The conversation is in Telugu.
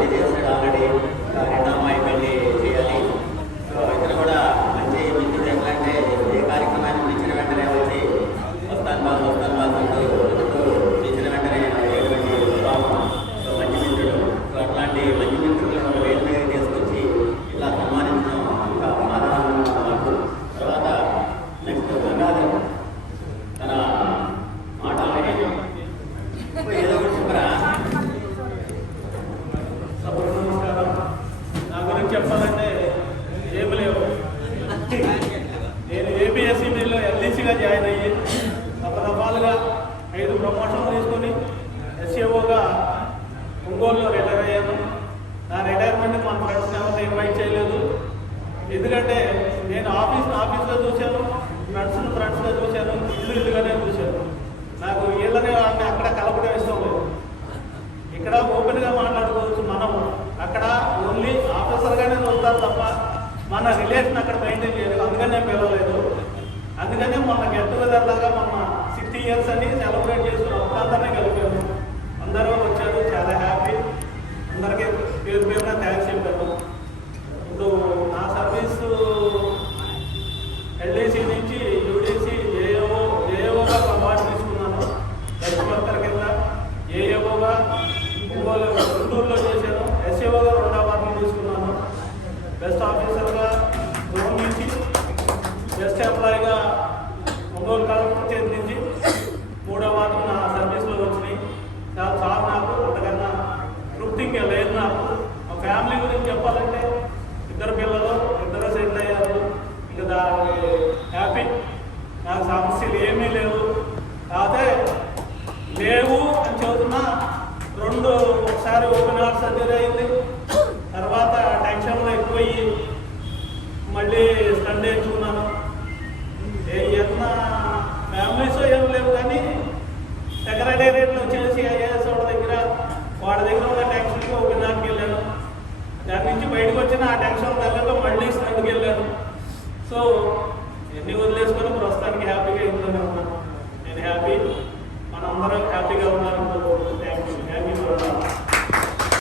uh, చెప్పాలంటే ఏమి. లేవు నేను ఏపీఎస్సీలో ఎల్డీసీగా జాయిన్ అయ్యి రకరకాలుగా ఐదు ప్రమోషన్లు తీసుకొని ఎస్ఏఓగా ఒంగోలులో రిటైర్ అయ్యాను. నా రిటైర్మెంట్ మన ఫ్రెండ్స్ ఎవరు ఇన్వైట్ చేయలేదు. ఎందుకంటే నేను ఆఫీస్ ఆఫీస్గా చూశాను ఫ్రెండ్స్ని ఫ్రెండ్స్గా చూశాను ఇల్లు ఇల్లుగానే చూశాను. నాకు వీళ్ళని వాళ్ళని అక్కడ కలపడం ఇష్టం లేదు ఇక్కడ ఓపెన్గా మాట్లాడుకోవచ్చు మనం అక్కడ ఓన్లీ ఆఫీసర్ తప్ప మన రిలేషన్ అక్కడ మెయింటైన్ చేయలేదు. అందుకనే పిలవలేదు. అందుకనే మొన్న గెట్ టుగెదర్ లాగా మొన్న సిక్స్టీ ఇయర్స్ అని సెలబ్రేట్ చేసుకున్నాం అందరినీ కలిపాము అందరూ వచ్చారు చాలా హ్యాపీ అందరికీ పేరు పేరున థ్యాంక్స్ చెప్పాను. ఇప్పుడు నా సర్వీస్ ఎల్డీసీ నుంచి యూడీసీ ఏఓ ఏఓగా అవార్డు తీసుకున్నాను. బెస్ట్ కింద ఏఓగా ఒంగోలు గుంటూరులో చేశాను ఎస్ఏఓగా రెండు అవార్డులు తీసుకున్నాను బెస్ట్ ఆఫీసర్గా లోన్ నుంచి బెస్ట్ ఎంప్లాయీగా ఒంగోలు కలెక్టర్ చేతి నుంచి మూడో అవార్డులు నా సర్వీస్లో వచ్చినాయి. చాలా చాలా నాకు అంతకన్నా ఇంకా లేదు నాకు. మా ఫ్యామిలీ గురించి చెప్పాలంటే ఇద్దరు పిల్లలు ఇద్దరు సెటిల్ అయ్యారు. ఇంకా దానికి హ్యాపీ. నాకు సమస్యలు ఏమీ లేవు. కాకపోతే లేవు అని చెబుతున్నా రెండు ఒకసారి ఓపెన్ హార్ట్ సర్జరీ మళ్ళీ సండే చూన్నాను ఏ ఎంత ఫ్యామిలీస్ ఏం లేవు కానీ సెక్రటేరియట్లో వచ్చేసి ఐఏఎస్ వాడి దగ్గర వాడి దగ్గర ఉన్న టెన్షన్కి ఓపెన్ హార్ట్కి వెళ్ళాను. దాని నుంచి బయటకు వచ్చిన ఆ టెన్షన్ తగ్గక మళ్ళీ స్టండ్కి వెళ్ళాను. సో ఎన్ని వదిలేసుకొని ప్రస్తుతానికి హ్యాపీగా ఇంట్లోనే ఉన్నాను. నేను హ్యాపీ